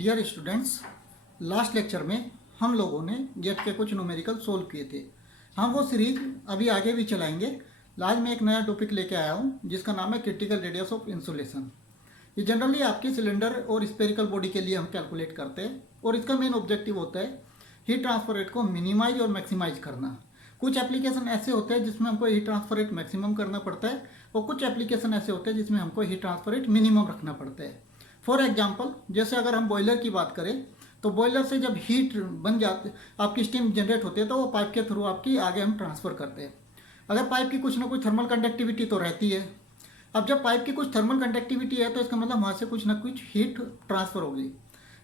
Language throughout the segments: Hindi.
डियर स्टूडेंट्स, लास्ट लेक्चर में हम लोगों ने गेट के कुछ न्यूमेरिकल सोल्व किए थे। हम वो सीरीज अभी आगे भी चलाएंगे। आज मैं एक नया टॉपिक लेके आया हूँ जिसका नाम है क्रिटिकल रेडियस ऑफ इंसुलेशन। ये जनरली आपकी सिलेंडर और स्पेरिकल बॉडी के लिए हम कैलकुलेट करते हैं और इसका मेन ऑब्जेक्टिव होता है हीट ट्रांसफर रेट को मिनिमाइज और मैक्सिमाइज करना। कुछ एप्लीकेशन ऐसे होते हैं जिसमें हमको हीट ट्रांसफर रेट मैक्सिमम करना पड़ता है और कुछ एप्लीकेशन ऐसे होते हैं जिसमें हमको हीट ट्रांसफर रेट मिनिमम रखना पड़ता है। फॉर एग्जांपल, जैसे अगर हम बॉयलर की बात करें तो बॉयलर से जब हीट बन जाते, आपकी स्टीम जनरेट होती है तो वो पाइप के थ्रू आपकी आगे हम ट्रांसफ़र करते हैं। अगर पाइप की कुछ ना कुछ थर्मल कंडक्टिविटी तो रहती है। अब जब पाइप की कुछ थर्मल कंडक्टिविटी है तो इसका मतलब वहाँ से कुछ ना कुछ हीट ट्रांसफ़र होगी।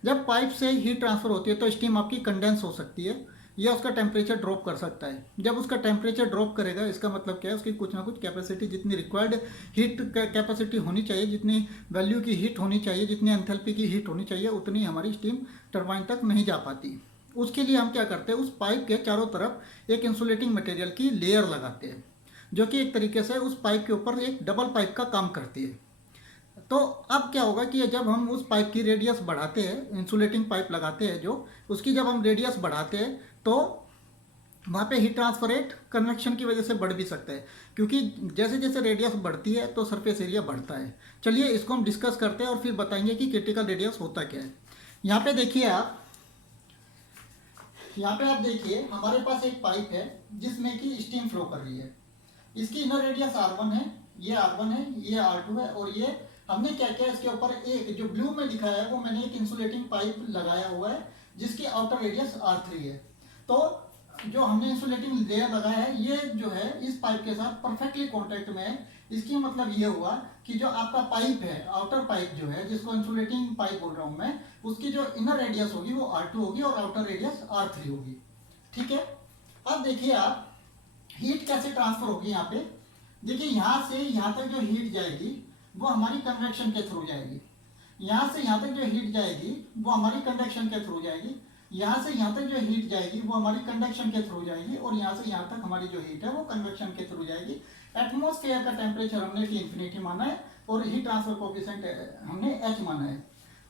जब पाइप से हीट ट्रांसफ़र होती है तो स्टीम आपकी कंडेंस हो सकती है या उसका टेम्परेचर ड्रॉप कर सकता है। जब उसका टेम्परेचर ड्रॉप करेगा इसका मतलब क्या है, उसकी कुछ ना कुछ कैपेसिटी, जितनी रिक्वायर्ड हीट कैपेसिटी होनी चाहिए, जितनी वैल्यू की हीट होनी चाहिए, जितनी एंथैल्पी की हीट होनी चाहिए, उतनी हमारी स्टीम टरबाइन तक नहीं जा पाती। उसके लिए हम क्या करते हैं, उस पाइप के चारों तरफ एक इंसुलेटिंग मटेरियल की लेयर लगाते हैं जो कि एक तरीके से उस पाइप के ऊपर एक डबल पाइप का काम करती है। तो अब क्या होगा कि जब हम उस पाइप की रेडियस बढ़ाते हैं, इंसुलेटिंग पाइप लगाते हैं जो, उसकी जब हम रेडियस बढ़ाते हैं तो वहाँ पे हीट ट्रांसफर रेट कन्वेक्शन की वजह से बढ़ भी सकता है, क्योंकि जैसे जैसे रेडियस बढ़ती है तो सरफेस एरिया बढ़ता है। चलिए इसको हम डिस्कस करते हैं और फिर बताएंगे कि क्रिटिकल रेडियस होता क्या है। यहाँ पे देखिए आप, देखिए हमारे पास एक पाइप है जिसमें कि स्टीम फ्लो कर रही है। इसकी इनर रेडियस R1 है, ये R1 है, ये R2 है और ये हमने क्या किया, इसके ऊपर एक जो ब्लू में लिखा है वो मैंने एक इंसुलेटिंग पाइप लगाया हुआ है जिसकी आउटर रेडियस R3 है। तो जो हमने इंसुलेटिंग लेयर लगाया है ये जो है इस पाइप के साथ परफेक्टली कॉन्टेक्ट में है। इसकी मतलब ये हुआ कि जो आपका पाइप है, आउटर पाइप जो है जिसको इंसुलेटिंग पाइप बोल रहा हूँ मैं, उसकी जो इनर रेडियस होगी वो R2 होगी और आउटर रेडियस R3 होगी। ठीक है। अब देखिए आप, हीट कैसे ट्रांसफर होगी यहाँ पे। देखिए यहाँ से यहाँ तक जो हीट जाएगी वो हमारी कन्वेक्शन के थ्रू जाएगी। यहाँ से यहाँ तक जो हीट जाएगी वो हमारी कंडक्शन के थ्रू जाएगी। यहाँ से यहाँ तक जो हीट जाएगी वो हमारी कंडक्शन के थ्रू जाएगी और यहाँ से यहाँ तक हमारी जो हीट है वो कन्वेक्शन के थ्रू जाएगी। एटमॉस्फेयर का टेम्परेचर हमने T इन्फिनिटी माना है और हीट ट्रांसफर कोएफिशिएंट हमने H माना है।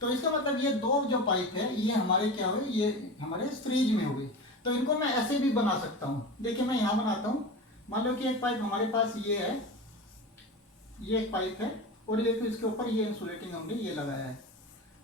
तो इसका मतलब ये दो जो पाइप है ये हमारे क्या हुए, ये हमारे सीरीज में हुई। तो इनको मैं ऐसे भी बना सकता हूँ। देखिए मैं यहाँ बनाता हूँ। मान लो कि एक पाइप हमारे पास ये है, ये एक पाइप है और ये इसके ऊपर ये इंसुलेटिंग हमने ये लगाया है।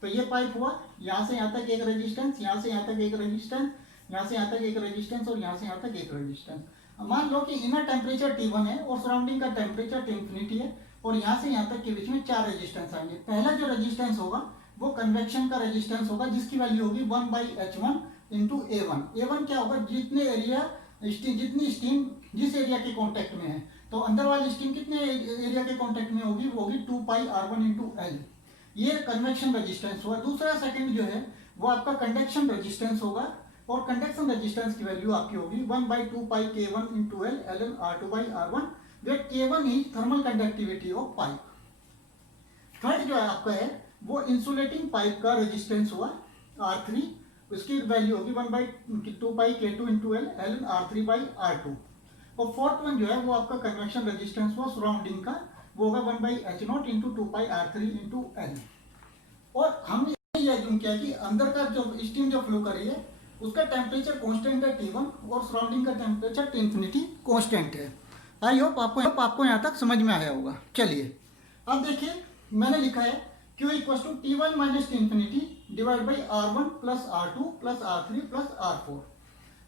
तो ये पाइप हुआ, यहाँ से यहाँ तक एक रेजिस्टेंस, यहाँ से यहाँ तक एक रेजिस्टेंस, यहाँ से यहाँ तक एक रेजिस्टेंस और यहाँ से यहाँ तक एक रेजिस्टेंस। मान लो कि इनर टेम्परेचर T1 है और सराउंडिंग का टेम्परेचर T इन्फिनिटी है और यहाँ से यहाँ तक के बीच में 4 रेजिस्टेंस आएंगे। पहला जो रेजिस्टेंस होगा वो कन्वेक्शन का रेजिस्टेंस होगा जिसकी वैल्यू होगी 1/H1 इंटू A1। A1 क्या होगा, जितने एरिया जितनी स्टीम जिस एरिया के कॉन्टेक्ट में है, तो अंदर वाली स्टीम कितने एरिया के कॉन्टेक्ट में होगी, वो होगी 2πr1 इंटू L। ये कन्वेक्शन रेजिस्टेंस हुआ। दूसरा सेकंड जो है वो आपका कंडक्शन रेजिस्टेंस होगा और कंडक्शन रेजिस्टेंस की वैल्यू आपकी होगी 1/2πk1 into L ln R2/R1, where K1 is thermal conductivity of pipe. Third जो है आपका है वो इंसुलेटिंग पाइप का रेजिस्टेंस हुआ R3, उसकी वैल्यू होगी 1/2πk2 into L ln R3/R2। और फोर्थ वन जो है वो आपका कन्वेक्शन रेजिस्टेंस हुआ सराउंडिंग का, वो होगा 1/H0 into 2πr3 into L। और हमने ये अज्यूम किया कि अंदर का जो स्टीम जो फ्लो कर रही है उसका टेम्परेचर कांस्टेंट है T1 और सराउंडिंग का टेम्परेचर T इन्फिनिटी कांस्टेंट है। आई होप आपको यहाँ तक समझ में आया होगा। चलिए अब देखिए मैंने लिखा है Q equals to T1 minus T infinity divide by R1 plus R2 plus R3 plus R4।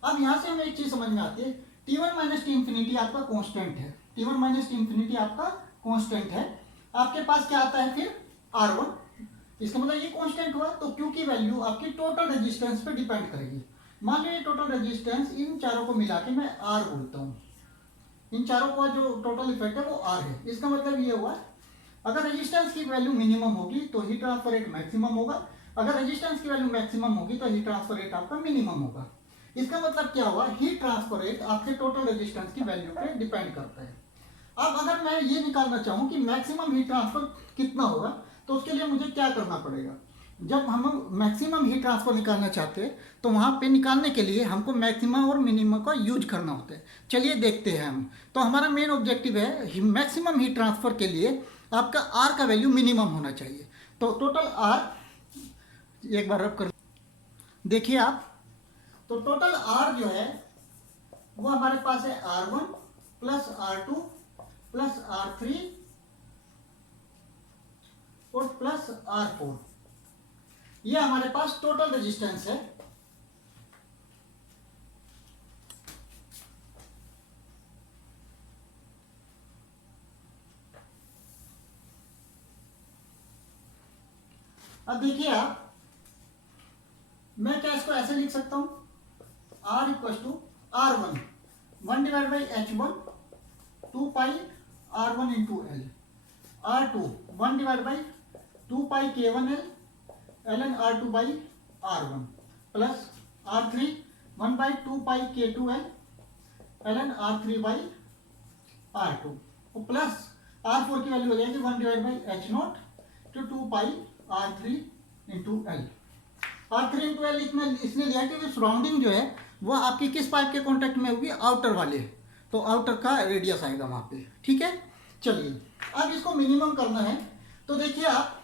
अब यहाँ से हमें एक चीज समझ में आती है, T1 माइनस T इन्फिनिटी आपका कांस्टेंट है, T1 माइनस T इन्फिनिटी आपका कांस्टेंट है। आपके पास क्या आता है फिर R1, इसका मतलब ये कांस्टेंट हुआ। तो Q की वैल्यू आपकी टोटल रेजिस्टेंस पे डिपेंड करेगी। मान लो ये टोटल रेजिस्टेंस इन चारों को मिला के मैं R बोलता हूँ, इन चारों का जो टोटल इफेक्ट है वो R है। इसका मतलब ये हुआ अगर रेजिस्टेंस की वैल्यू मिनिमम होगी तो हीट ट्रांसफर रेट मैक्सिमम होगा, अगर रेजिस्टेंस की वैल्यू मैक्सिमम होगी तो हीट ट्रांसफर रेट आपका मिनिमम होगा। इसका मतलब क्या हुआ, हीट ट्रांसफर रेट आपके टोटल रेजिस्टेंस की वैल्यू पे डिपेंड करता है। अब अगर मैं ये निकालना चाहूँ कि मैक्सिमम हीट ट्रांसफर कितना होगा तो उसके लिए मुझे क्या करना पड़ेगा। जब हम मैक्सिमम हीट ट्रांसफर निकालना चाहते हैं तो वहाँ पे निकालने के लिए हमको मैक्सिमम और मिनिमम का यूज करना होता है। चलिए देखते हैं हम। तो हमारा मेन ऑब्जेक्टिव है मैक्सिमम हीट ट्रांसफर के लिए आपका R का वैल्यू मिनिमम होना चाहिए। तो टोटल R एक बार रब कर देखिए आप, तो टोटल आर जो है वो हमारे पास है R1 plus R2 plus R3 और प्लस R4। ये हमारे पास टोटल रेजिस्टेंस है। अब देखिए आप, मैं क्या इसको ऐसे लिख सकता हूं, R equal to R1 1 divide by H1 2 pi R1 into L, R2 1 divide बाई 2 पाई K1L ln R2 by R1 plus R3 1 by 2 pi K2L ln R3 by R2 plus R4 की वैल्यू हो जाएगी 1 divide by H0 to 2 pi R3 into L। R3 into L इसने लिया क्योंकि सराउंडिंग जो है वो आपकी किस पाइप के कॉन्टेक्ट में होगी, आउटर वाले, तो आउटर का रेडियस आएगा वहां पे। ठीक है, चलिए अब इसको मिनिमम करना है। तो देखिए आप,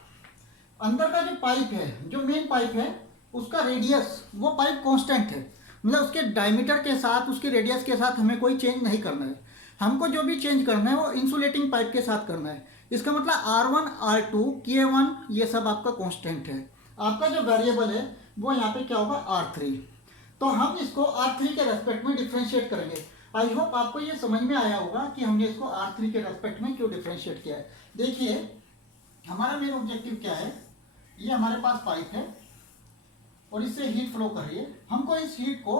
अंदर का जो पाइप है, जो मेन पाइप है, उसका रेडियस, वो पाइप कांस्टेंट है, मतलब उसके डायमीटर के साथ, उसके रेडियस के साथ हमें कोई चेंज नहीं करना है। हमको जो भी चेंज करना है वो इंसुलेटिंग पाइप के साथ करना है। इसका मतलब R1 R2 K1 ये सब आपका कांस्टेंट है। आपका जो वेरिएबल है वो यहाँ पे क्या होगा, R3। तो हम इसको R3 के रेस्पेक्ट में डिफ्रेंशिएट करेंगे। आई होप आपको ये समझ में आया होगा कि हमने इसको R3 के रेस्पेक्ट में क्यों डिफ्रेंशिएट किया है। देखिए हमारा मेन ऑब्जेक्टिव क्या है, ये हमारे पास पाइप है और इससे हीट फ्लो कर रही है। हमको इस हीट को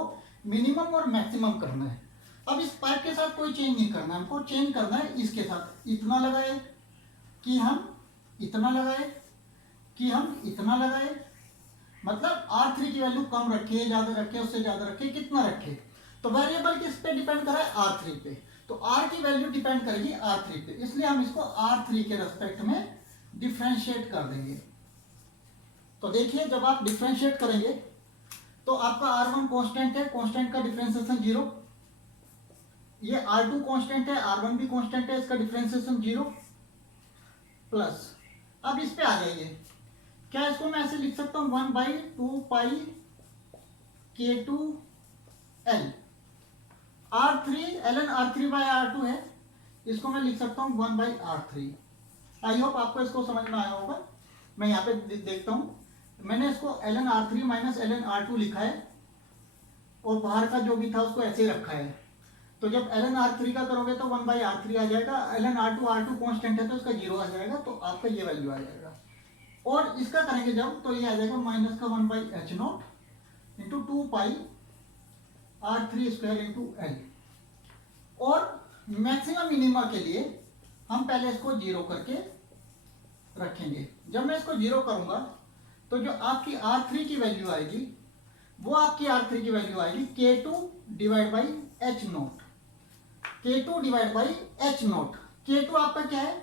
मिनिमम और मैक्सिमम करना है। अब इस पाइप के साथ कोई चेंज नहीं करना है, हमको चेंज करना है इसके साथ। इतना लगाए कि हम इतना लगाए कि हम इतना लगाए, मतलब R3 की वैल्यू कम रखे, ज़्यादा रखे, उससे ज़्यादा रखे, कितना रखे। तो वेरिएबल किस पे डिपेंड कर रहा है, R3 पे। तो R की वैल्यू डिपेंड करेगी R3 पे, इसलिए हम इसको R3 के रेस्पेक्ट में डिफ्रेंशिएट कर देंगे। तो देखिए जब आप डिफ्रेंशिएट करेंगे तो आपका R1 कांस्टेंट है, कांस्टेंट का डिफरेंशिएशन 0। ये R2 कांस्टेंट है, R1 भी कांस्टेंट है, इसका डिफरेंशिएशन 0 प्लस। अब इस पे आ जाइए, क्या इसको मैं ऐसे लिख सकता हूँ 1 by 2 pi K2L R3 ln R3 by R2 है, इसको मैं लिख सकता हूँ 1 बाई R3। आई होप आपको इसको समझ में आया होगा। मैं यहाँ पे देखता हूँ, मैंने इसको ln R3 minus ln R2 लिखा है और बाहर का जो भी था उसको ऐसे ही रखा है। तो जब ln R3 का करोगे तो 1 बाई R3 आ जाएगा, ln R2 कांस्टेंट है तो इसका 0 आ जाएगा, तो आपका ये वैल्यू आ जाएगा। और इसका करेंगे जब, तो ये आ जाएगा माइनस का 1 by H0 into 2 pi R3 square into L। और मैक्सिमम मिनिमा के लिए हम पहले इसको 0 करके रखेंगे। जब मैं इसको 0 करूंगा तो जो आपकी R3 की वैल्यू आएगी वो आपकी R3 की वैल्यू आएगी K2 divide by H0, K2 divide by H0। K2 आपका क्या है,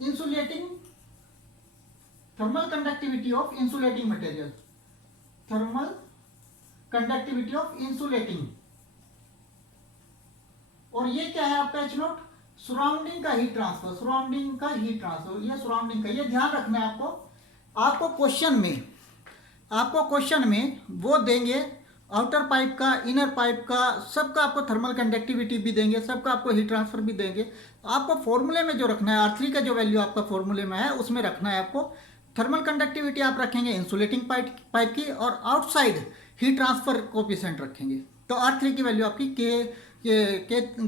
insulating thermal conductivity of insulating material, thermal conductivity of insulating. और ये क्या है आपका H0, सराउंडिंग का हीट ट्रांसफर, सराउंडिंग का हीट ट्रांसफर, ये सराउंडिंग का, ये ध्यान रखना है आपको। आपको क्वेश्चन में वो देंगे, आउटर पाइप का, इनर पाइप का, सबका आपको थर्मल कंडक्टिविटी भी देंगे, सबका आपको हीट ट्रांसफर भी देंगे। आपको फॉर्मूले में जो रखना है, R3 का जो वैल्यू आपका फॉर्मूले में है उसमें रखना है आपको। थर्मल कंडक्टिविटी आप रखेंगे इंसुलेटिंग पाइप की, और आउटसाइड हीट ट्रांसफर कोफिशिएंट रखेंगे। तो R3 की वैल्यू आपकी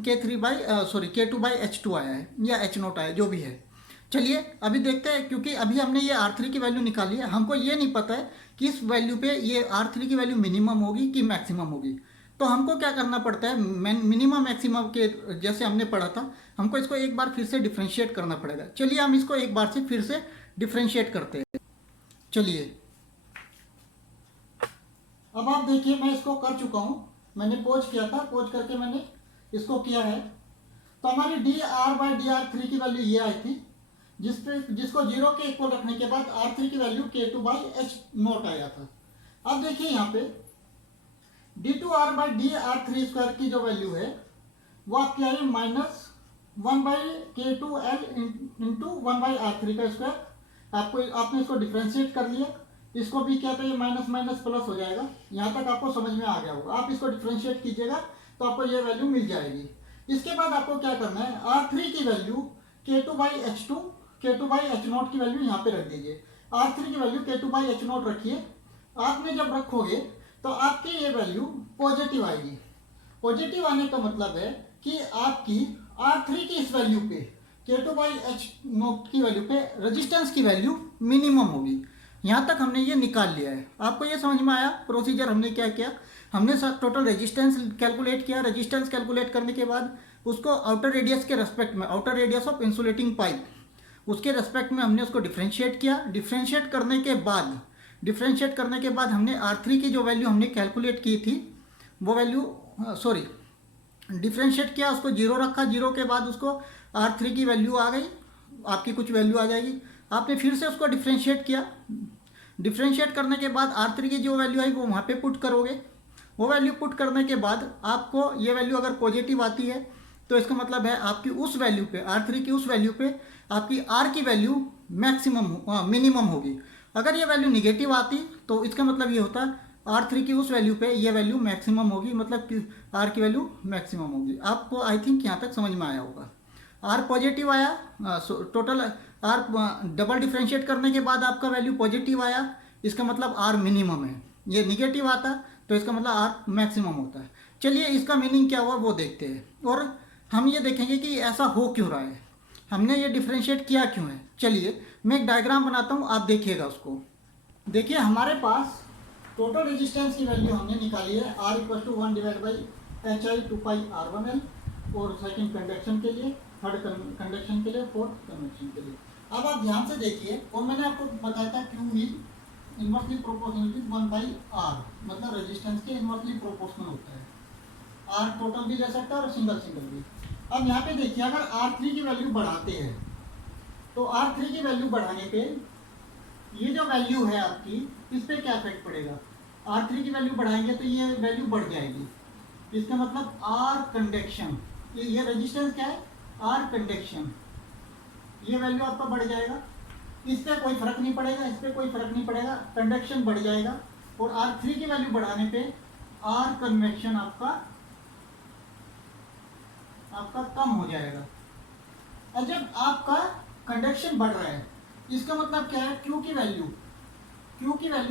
K2 बाई H2 आया है या H0 आया, जो भी है। चलिए अभी देखते हैं, क्योंकि अभी हमने ये R3 की वैल्यू निकाली है, हमको ये नहीं पता है कि इस वैल्यू पे ये R3 की वैल्यू मिनिमम होगी कि मैक्सिमम होगी। तो हमको क्या करना पड़ता है, मिनिमम मैक्सिमम के जैसे हमने पढ़ा था, हमको इसको एक बार फिर से डिफ्रेंशिएट करना पड़ेगा। चलिए हम इसको एक बार से फिर से डिफ्रेंशिएट करते हैं। चलिए अब आप देखिए, मैं इसको कर चुका हूँ, मैंने पोज किया था, पोज करके मैंने इसको किया है। तो हमारी dr/dr3 की वैल्यू ये आई थी, जिसको 0 के इक्वल रखने के बाद R3 की वैल्यू K2 बाई H0 आया था। अब देखिए यहाँ पे d2r/dr3 स्क्वायर की जो वैल्यू है वो आपकी I minus 1 by K2L into 1 by R3 का स्क्वायर। आपने इसको डिफ्रेंशिएट कर लिया, इसको भी क्या था, ये माइनस माइनस प्लस हो जाएगा। यहाँ तक आपको समझ में आ गया होगा। आप इसको डिफ्रेंशिएट कीजिएगा तो आपको ये वैल्यू मिल जाएगी। इसके बाद आपको क्या करना है, R3 की वैल्यू K2/H2 K2/H0 की वैल्यू यहाँ पे रख दीजिए। R3 की वैल्यू K2/H0 रखिए। आपने जब रखोगे तो आपकी ये वैल्यू पॉजिटिव आएगी। पॉजिटिव आने का मतलब है कि आपकी R3 की इस वैल्यू पे K2/H0 की वैल्यू पे रेजिस्टेंस की वैल्यू मिनिमम होगी। यहाँ तक हमने ये निकाल लिया है। आपको ये समझ में आया प्रोसीजर हमने क्या किया? हमने टोटल रेजिस्टेंस कैलकुलेट किया। रेजिस्टेंस कैलकुलेट करने के बाद उसको आउटर रेडियस के रेस्पेक्ट में, outer radius of insulating pipe, उसके रेस्पेक्ट में हमने उसको डिफ्रेंशिएट किया। डिफ्रेंशिएट करने के बाद हमने R3 की जो वैल्यू हमने कैलकुलेट की थी वो वैल्यू डिफ्रेंशिएट किया, उसको 0 रखा। 0 के बाद उसको R3 की वैल्यू आ गई, आपकी कुछ वैल्यू आ जाएगी। आपने फिर से उसको डिफ्रेंशिएट किया। डिफ्रेंशिएट करने के बाद R3 की जो वैल्यू आई वो वहाँ पे पुट करोगे। वो वैल्यू पुट करने के बाद आपको ये वैल्यू अगर पॉजिटिव आती है तो इसका मतलब है आपकी उस वैल्यू पे, R3 की उस वैल्यू पे आपकी R की वैल्यू मिनिमम होगी। अगर ये वैल्यू निगेटिव आती तो इसका मतलब ये होता R3 की उस वैल्यू पे ये वैल्यू मैक्सिमम होगी, मतलब कि R की वैल्यू मैक्सिमम होगी। आपको आई थिंक यहाँ तक समझ में आया होगा। R पॉजिटिव आया, टोटल R डबल डिफ्रेंशिएट करने के बाद आपका वैल्यू पॉजिटिव आया, इसका मतलब R मिनिमम है। ये निगेटिव आता तो इसका मतलब R मैक्सिमम होता है। चलिए इसका मीनिंग क्या हुआ वो देखते हैं, और हम ये देखेंगे कि ऐसा हो क्यों रहा है, हमने ये डिफ्रेंशिएट किया क्यों है। चलिए मैं एक डायग्राम बनाता हूँ, आप देखिएगा उसको। देखिए हमारे पास टोटल रेजिस्टेंस की वैल्यू हमने निकाली है, R = 1/HI 2πr1L, और सेकंड कंडक्शन के लिए, थर्ड कंडक्शन के लिए, फोर्थ कन्वेक्शन के लिए। अब आप ध्यान से देखिए, और मैंने आपको बताया था Q inversely proportional to 1/R, मतलब रेजिस्टेंस के इनवर्सली प्रोपोर्शनल होता है। R टोटल भी ले सकता है और सिंगल भी। अब यहाँ पे देखिए, अगर R3 की वैल्यू बढ़ाते हैं तो R3 की वैल्यू बढ़ाने पे ये जो वैल्यू है आपकी, इस पर क्या इफेक्ट पड़ेगा। R3 की वैल्यू बढ़ाएंगे तो ये वैल्यू बढ़ जाएगी। इसका मतलब R कंडक्शन, ये रेजिस्टेंस क्या है, R कंडक्शन, ये वैल्यू आपका बढ़ जाएगा। इस पर कोई फर्क नहीं पड़ेगा, इस पर कोई फर्क नहीं पड़ेगा, कंडक्शन बढ़ जाएगा। और R3 की वैल्यू बढ़ाने पे R कन्वेक्शन आपका कम हो जाएगा। और जब आपका कंडक्शन बढ़ रहा है, इसका मतलब क्या है, Q की value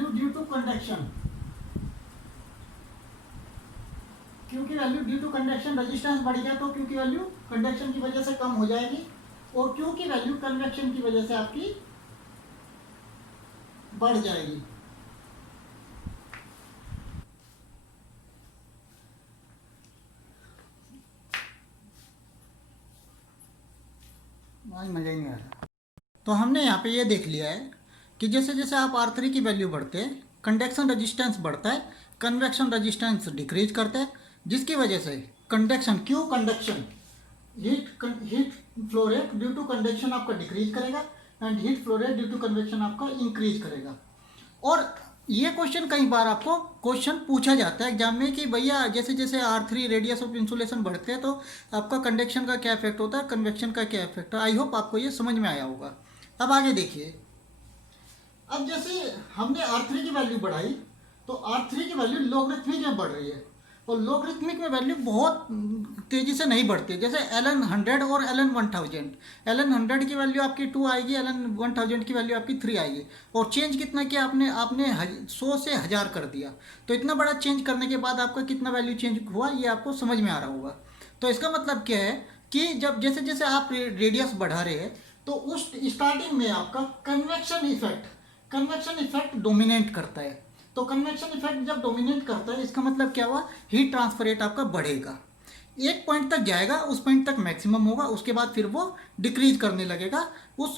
due to conduction, Q की value due to conduction, resistance बढ़ गया तो Q की वैल्यू कंडक्शन की वजह से कम हो जाएगी, और Q की वैल्यू कन्वेक्शन की वजह से आपकी बढ़ जाएगी। आज मज़ा ही नहीं आ रहा। तो हमने यहाँ पे ये देख लिया है कि जैसे जैसे आप R3 की वैल्यू बढ़ते हैं, कंडक्शन रेजिस्टेंस बढ़ता है, कन्वेक्शन रेजिस्टेंस डिक्रीज करता है, जिसकी वजह से conduction heat flow rate due to conduction आपका डिक्रीज करेगा, and heat flow rate due to convection आपका इंक्रीज करेगा। और ये क्वेश्चन कई बार आपको क्वेश्चन पूछा जाता है एग्जाम में कि भैया जैसे जैसे R3 रेडियस ऑफ इंसुलेशन बढ़ते हैं तो आपका कंडक्शन का क्या इफेक्ट होता है, कन्वेक्शन का क्या इफेक्ट है। आई होप आपको ये समझ में आया होगा। अब आगे देखिए, अब जैसे हमने R3 की वैल्यू बढ़ाई तो R3 की वैल्यू लॉगरिथमिक में बढ़ रही है, और लॉगरिथमिक में वैल्यू बहुत तेज़ी से नहीं बढ़ती है। जैसे ln 100 और ln 1000, ln 100 की वैल्यू आपकी 2 आएगी, ln 1000 की वैल्यू आपकी 3 आएगी, और चेंज कितना किया आपने 100 से 1000 कर दिया। तो इतना बड़ा चेंज करने के बाद आपका कितना वैल्यू चेंज हुआ ये आपको समझ में आ रहा होगा। तो इसका मतलब क्या है कि जब जैसे जैसे आप रेडियस बढ़ा रहे हैं तो उस स्टार्टिंग में आपका कन्वेक्शन इफेक्ट डोमिनेट करता है। तो कन्वेक्शन इफेक्ट जब डोमिनेट करता है, इसका मतलब क्या हुआ, हीट ट्रांसफर रेट आपका बढ़ेगा, एक पॉइंट तक जाएगा, उस पॉइंट तक मैक्सिमम होगा, उसके बाद फिर वो डिक्रीज करने लगेगा। उस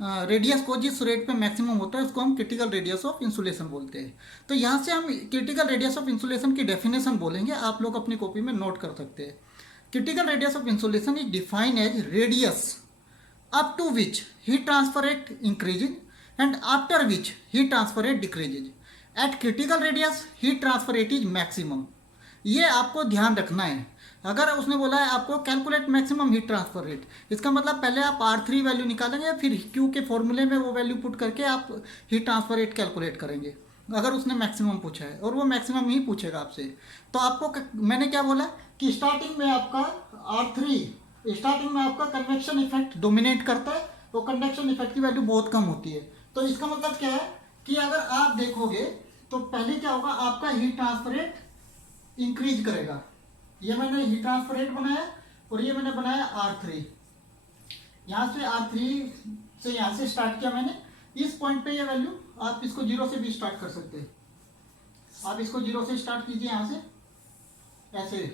रेडियस को जिस रेट पे मैक्सिमम होता है उसको हम क्रिटिकल रेडियस ऑफ इंसुलेशन बोलते हैं। तो यहाँ से हम क्रिटिकल रेडियस ऑफ इंसुलेशन की डेफिनेशन बोलेंगे, आप लोग अपनी कॉपी में नोट कर सकते हैं। Critical radius of insulation is defined as radius up to which heat transfer rate increases and after which heat transfer rate decreases. At critical radius heat transfer rate is maximum. ये आपको ध्यान रखना है। अगर उसने बोला है आपको calculate maximum heat transfer rate, इसका मतलब पहले आप R3 वैल्यू निकालेंगे, फिर Q के फॉर्मूले में वो वैल्यू पुट करके आप हीट ट्रांसफर रेट कैलकुलेट करेंगे, अगर उसने मैक्सिमम पूछा है, और वो मैक्सिमम ही पूछेगा आपसे। तो आपको मैंने क्या बोला कि स्टार्टिंग में आपका R3, स्टार्टिंग में आपका कन्वेक्शन इफेक्ट डोमिनेट करता है, तो कंडक्शन इफेक्ट की वैल्यू बहुत कम होती है। तो इसका मतलब क्या है कि अगर आप देखोगे तो पहले क्या होगा, आपका हीट ट्रांसफर रेट इंक्रीज करेगा। ये मैंने हीट ट्रांसफर रेट बनाया और ये मैंने बनाया R3। यहाँ से R3 से यहाँ से स्टार्ट किया मैंने, इस पॉइंट पे ये वैल्यू, आप इसको 0 से भी स्टार्ट कर सकते हैं। आप इसको 0 से स्टार्ट कीजिए यहाँ से ऐसे।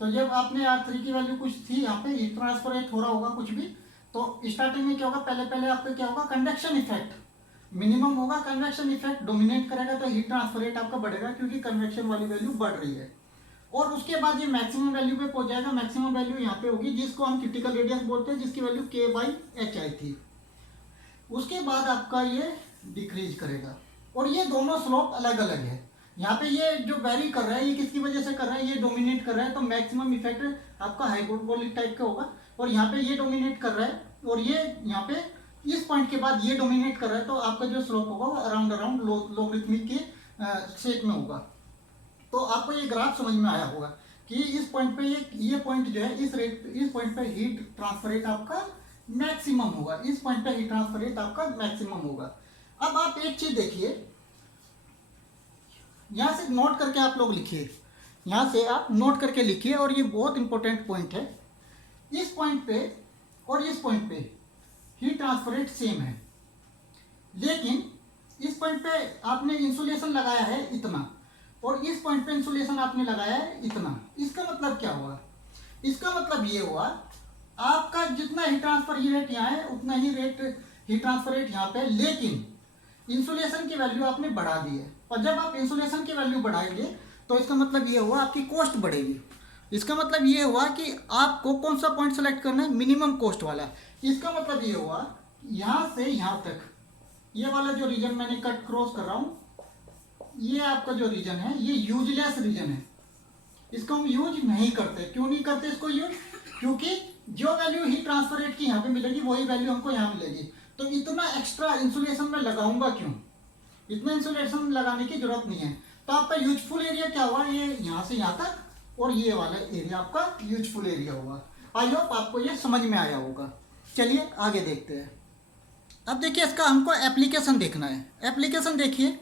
तो जब आपने R3 की वैल्यू कुछ थी, यहाँ पे हीट ट्रांसफर रेट हो रहा होगा कुछ भी, तो स्टार्टिंग में क्या होगा, पहले पहले आपका क्या होगा, कंडक्शन इफेक्ट मिनिमम होगा, कन्वेक्शन इफेक्ट डोमिनेट करेगा, तो हीट ट्रांसफर रेट आपका बढ़ेगा क्योंकि कन्वेक्शन वाली वैल्यू बढ़ रही है। और उसके बाद ये मैक्सिमम वैल्यू पे पहुंच जाएगा। मैक्सिमम वैल्यू यहाँ पे होगी जिसको हम क्रिटिकल रेडियस बोलते हैं, जिसकी वैल्यू K/H आई थी। उसके बाद आपका ये डिक्रीज करेगा, और ये दोनों स्लोप अलग अलग है। यहाँ पे ये जो वेरी कर रहा है, ये किसकी वजह से कर रहा है, ये डोमिनेट कर रहा है, तो मैक्सिमम इफेक्ट आपका हाइपरबोलिक टाइप का होगा। और यहाँ पे ये डोमिनेट कर रहा है, और ये यहाँ पे इस पॉइंट के बाद ये डोमिनेट कर रहा है, तो आपका जो स्लोप होगा वो अराउंड अराउंड लोगरिथमिक के शेप में होगा। तो आपको ये ग्राफ समझ में आया होगा कि इस पॉइंट पे ये पॉइंट जो है, इस पॉइंट पे हीट ट्रांसफर रेट आपका मैक्सिमम होगा, इस पॉइंट पे हीट ट्रांसफर रेट आपका मैक्सिमम होगा। अब आप एक चीज देखिए, यहां से नोट करके आप लोग लिखिए, यहां से आप नोट करके लिखिए, और ये बहुत इंपॉर्टेंट पॉइंट है। इस पॉइंट पे और इस पॉइंट पे हीट ट्रांसफर रेट सेम है, लेकिन इस पॉइंट पे आपने इंसुलेशन लगाया है इतना, और इस पॉइंट पे इंसुलेशन आपने लगाया है इतना। इसका मतलब क्या हुआ, इसका मतलब ये हुआ आपका जितना हीट ट्रांसफर रेट यहाँ है उतना ही रेट हीट ट्रांसफर रेट यहाँ पे है, लेकिन इंसुलेशन की वैल्यू आपने बढ़ा दी है। और जब आप इंसुलेशन की वैल्यू बढ़ाएंगे तो इसका मतलब ये हुआ आपकी कॉस्ट बढ़ेगी। इसका मतलब ये हुआ कि आपको कौन सा पॉइंट सेलेक्ट करना है, मिनिमम कॉस्ट वाला। इसका मतलब ये हुआ यहाँ से यहाँ तक, ये वाला जो रीजन मैंने कट क्रॉस कर रहा हूँ, ये आपका जो रीजन है ये यूजलेस रीजन है, इसको हम यूज नहीं करते। क्यों नहीं करते इसको यूज, क्योंकि जो वैल्यू हीट ट्रांसफर रेट की यहाँ पे मिलेगी वही वैल्यू हमको यहाँ मिलेगी। तो इतना एक्स्ट्रा इंसुलेशन में लगाऊंगा क्यों, इतना इंसुलेशन लगाने की जरूरत नहीं है। तो आपका यूजफुल एरिया क्या हुआ, ये यहाँ से यहाँ तक, और ये वाला एरिया आपका यूजफुल एरिया होगा। आई होप आपको ये समझ में आया होगा। चलिए आगे देखते हैं। अब देखिए इसका हमको एप्लीकेशन देखना है। एप्लीकेशन देखिए,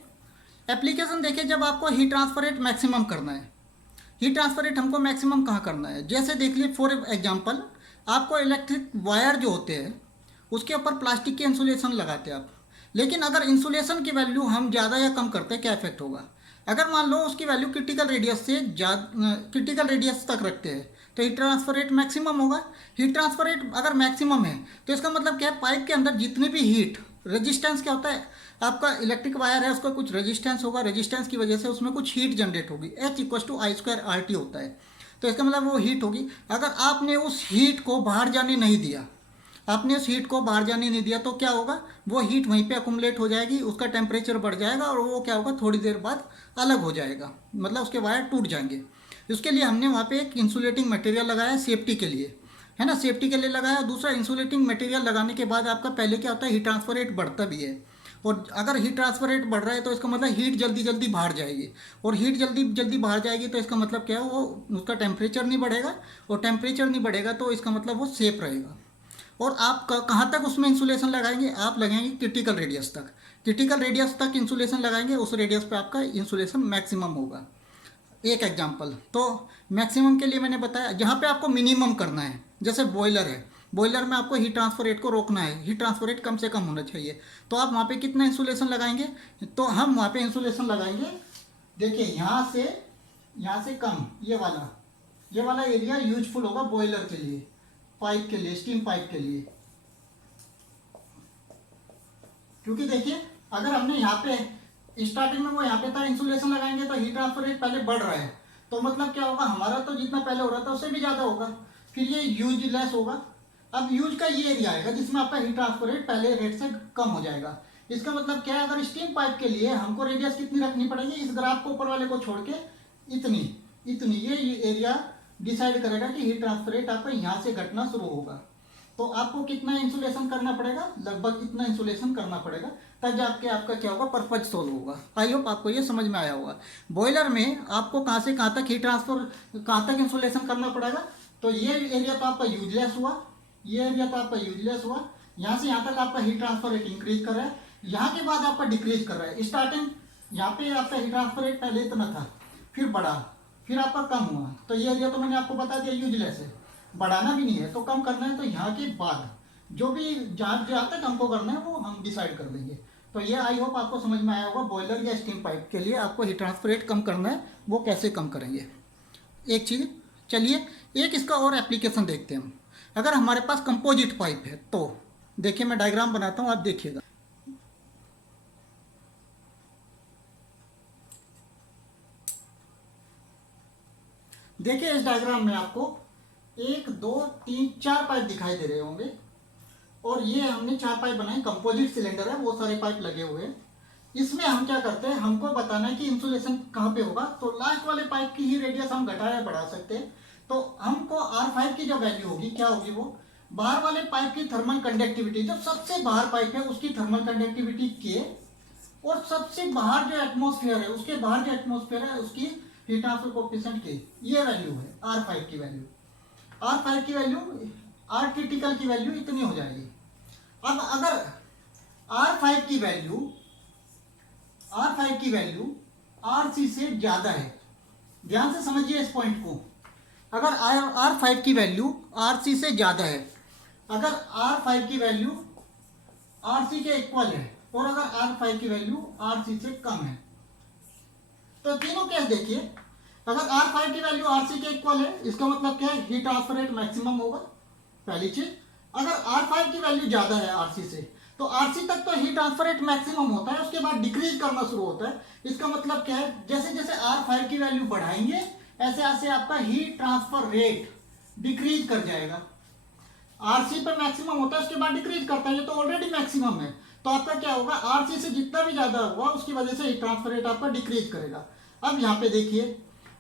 एप्लीकेशन देखिए, जब आपको हीट ट्रांसफर रेट मैक्सिमम करना है, हीट ट्रांसफर रेट हमको मैक्सिमम कहाँ करना है, जैसे देख लीजिए फॉर एग्जांपल, आपको इलेक्ट्रिक वायर जो होते हैं उसके ऊपर प्लास्टिक के इंसुलेशन लगाते हैं आप, लेकिन अगर इंसुलेशन की वैल्यू हम ज़्यादा या कम करते हैं क्या इफेक्ट होगा। अगर मान लो उसकी वैल्यू क्रिटिकल रेडियस से क्रिटिकल रेडियस तक रखते हैं तो हीट ट्रांसफर रेट मैक्सिमम होगा। हीट ट्रांसफर रेट अगर मैक्सिमम है तो इसका मतलब क्या है, पाइप के अंदर जितनी भी हीट, रेजिस्टेंस क्या होता है, आपका इलेक्ट्रिक वायर है उसका कुछ रेजिस्टेंस होगा, रेजिस्टेंस की वजह से उसमें कुछ हीट जनरेट होगी, H=I²RT होता है। तो इसका मतलब वो हीट होगी। अगर आपने उस हीट को बाहर जाने नहीं दिया, आपने उस हीट को बाहर जाने नहीं दिया, तो क्या होगा, वो हीट वहीं पे अकुमुलेट हो जाएगी, उसका टेम्परेचर बढ़ जाएगा, और वो क्या होगा, थोड़ी देर बाद अलग हो जाएगा, मतलब उसके वायर टूट जाएंगे। उसके लिए हमने वहाँ पे एक इंसुलेटिंग मटेरियल लगाया सेफ्टी के लिए, है ना, सेफ्टी के लिए लगाया। दूसरा, इंसुलेटिंग मटेरियल लगाने के बाद आपका पहले क्या होता है, हीट ट्रांसफर रेट बढ़ता भी है, और अगर हीट ट्रांसफर रेट बढ़ रहा है तो इसका मतलब हीट जल्दी जल्दी बाहर जाएगी, और हीट जल्दी जल्दी बाहर जाएगी तो इसका मतलब क्या है, वो उसका टेम्परेचर नहीं बढ़ेगा, और टेम्परेचर नहीं बढ़ेगा तो इसका मतलब वो सेफ रहेगा। और आप कहाँ तक उसमें इंसुलेशन लगाएंगे, आप लगाएंगे क्रिटिकल रेडियस तक। क्रिटिकल रेडियस तक इंसुलेशन लगाएंगे, उस रेडियस पे आपका इंसुलेशन मैक्सिमम होगा। एक एग्जांपल तो मैक्सिमम के लिए मैंने बताया, जहाँ पे आपको मिनिमम करना है, जैसे बॉयलर है, बॉयलर में आपको हीट ट्रांसफर रेट को रोकना है, हीट ट्रांसफर रेट कम से कम होना चाहिए, तो आप वहाँ पे कितना इंसुलेशन लगाएंगे, तो हम वहाँ पे इंसुलेशन लगाएंगे, देखिए यहाँ से कम, ये वाला एरिया यूजफुल होगा बॉयलर के लिए, पाइप के लिए, स्टीम पाइप के लिए। क्योंकि देखिए अगर हमने यहाँ पे स्टार्टिंग में वो यहाँ पे था इंसुलेशन लगाएंगे तो हीट ट्रांसफर रेट पहले बढ़ रहा है, तो मतलब क्या होगा, हमारा तो जितना पहले हो रहा था उससे भी ज़्यादा होगा, फिर ये यूजलेस होगा। अब यूज का ये एरिया आएगा जिसमें आपका हीट ट्रांसफर रेट पहले रेट से कम हो जाएगा। इसका मतलब क्या है, अगर स्टीम पाइप के लिए हमको रेडियस कितनी रखनी पड़ेगी, इस ग्राफ को ऊपर वाले को छोड़ के इतनी ये एरिया डिसाइड करेगा कि हीट ट्रांसफर रेट आपका यहाँ से घटना शुरू होगा। तो आपको कितना इंसुलेशन करना पड़ेगा, लगभग इतना इंसुलेशन करना पड़ेगा, तब जाके आपका क्या होगा, पर्पज सोल्व होगा। आई होप आपको ये समझ में आया होगा। बॉयलर में आपको कहाँ से कहाँ तक हीट ट्रांसफर, कहाँ तक इंसुलेशन करना पड़ेगा। तो ये एरिया तो आपका यूजलेस हुआ, ये एरिया तो आपका यूजलेस हुआ, यहाँ से यहाँ तक आपका हीट ट्रांसफर रेट इंक्रीज कर रहा है, यहाँ के बाद आपका डिक्रीज कर रहा है। स्टार्टिंग यहाँ पे आपका हीट ट्रांसफर रेट पहले इतना था, फिर बढ़ा, फिर आपका कम हुआ। तो ये एरिया तो मैंने आपको बता दिया यूजलेस है, बढ़ाना भी नहीं है तो कम करना है। तो यहाँ के बाद जो भी जहाँ तक हमको करना है वो हम डिसाइड कर देंगे। तो ये आई होप आपको समझ में आया होगा, बॉयलर या स्टीम पाइप के लिए आपको हीट ट्रांसफर रेट कम करना है, वो कैसे कम करेंगे। एक चीज़, चलिए एक इसका और एप्लीकेशन देखते हैं हम। अगर हमारे पास कंपोजिट पाइप है तो देखिए, मैं डायग्राम बनाता हूँ, आप देखिएगा। देखिए इस डायग्राम में आपको 1 2 3 4 पाइप दिखाई दे रहे होंगे, और ये हमने 4 पाइप बनाए, कंपोजिट सिलेंडर है, वो सारे पाइप लगे हुए हैं। इसमें हम क्या करते हैं, हमको बताना है कि इंसुलेशन कहाँ पे होगा। तो लास्ट वाले पाइप की ही रेडियस हम घटा या बढ़ा सकते हैं। तो हमको R5 की जो वैल्यू होगी, क्या होगी, वो बाहर वाले पाइप की थर्मल कंडक्टिविटी, जो सबसे बाहर पाइप है उसकी थर्मल कंडक्टिविटी K, और सबसे बाहर जो एटमॉस्फेयर है, उसके बाहर जो एटमॉस्फेयर है उसकी हीट ट्रांसफर कोएफिशिएंट K, ये वैल्यू है R5 की वैल्यू। R5 की वैल्यू, R क्रिटिकल की वैल्यू इतनी हो जाएगी। अब अगर R5 की वैल्यू RC से ज़्यादा है, ध्यान से समझिए इस पॉइंट को। अगर R5 की वैल्यू RC से ज़्यादा है, अगर R5 की वैल्यू RC के इक्वल है, और अगर R5 की वैल्यू RC से कम है, तो तीनों केस देखिए। अगर R5 की वैल्यू RC के इक्वल है, इसका मतलब क्या है, हीट ट्रांसफर रेट मैक्सिमम होगा, पहली चीज। अगर R5 की वैल्यू ज़्यादा है RC से, तो RC तक तो हीट ट्रांसफर रेट मैक्सिमम होता है, उसके बाद डिक्रीज करना शुरू होता है। इसका मतलब क्या है, जैसे जैसे R5 की वैल्यू बढ़ाएंगे, ऐसे ऐसे आपका हीट ट्रांसफर रेट डिक्रीज कर जाएगा। RC पर मैक्सिमम होता है, उसके बाद डिक्रीज करता है, ये तो ऑलरेडी मैक्सिमम है। तो आपका क्या होगा, RC से जितना भी ज़्यादा हुआ उसकी वजह से हीट ट्रांसफर रेट आपका डिक्रीज करेगा। अब यहाँ पे देखिए,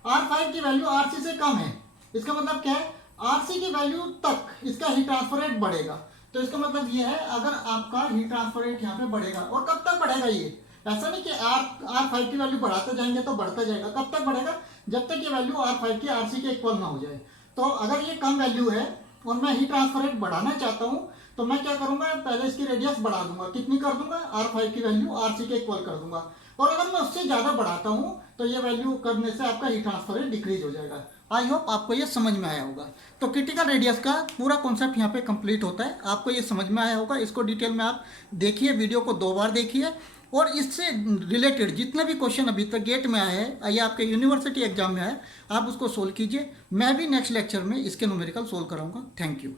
R5 की वैल्यू RC से कम है, इसका मतलब क्या है, RC की वैल्यू तक इसका हीट ट्रांसफर रेट बढ़ेगा। तो इसका मतलब ये है, अगर आपका हीट ट्रांसफर रेट यहाँ पे बढ़ेगा, और कब तक बढ़ेगा ये, ऐसा नहीं कि R5 की वैल्यू बढ़ाते जाएंगे तो बढ़ता जाएगा। कब तक बढ़ेगा, जब तक ये वैल्यू R5 की RC के इक्वल ना हो जाए। तो अगर ये कम वैल्यू है और मैं हीट ट्रांसफर रेट बढ़ाना चाहता हूँ, तो मैं क्या करूँगा, पहले इसकी रेडियस बढ़ा दूंगा। कितनी कर दूंगा, R5 की वैल्यू RC के इक्वल कर दूंगा। और अगर मैं उससे ज़्यादा बढ़ाता हूँ तो ये वैल्यू करने से आपका हीट ट्रांसफर रेट डिक्रीज हो जाएगा। आई होप आपको ये समझ में आया होगा। तो क्रिटिकल रेडियस का पूरा कॉन्सेप्ट यहाँ पे कंप्लीट होता है, आपको ये समझ में आया होगा। इसको डिटेल में आप देखिए, वीडियो को 2 बार देखिए, और इससे रिलेटेड जितने भी क्वेश्चन अभी तक गेट में आए हैं या आपके यूनिवर्सिटी एग्जाम में आए, आप उसको सोल्व कीजिए। मैं भी नेक्स्ट लेक्चर में इसके न्यूमेरिकल सोल्व कराऊंगा। Thank you.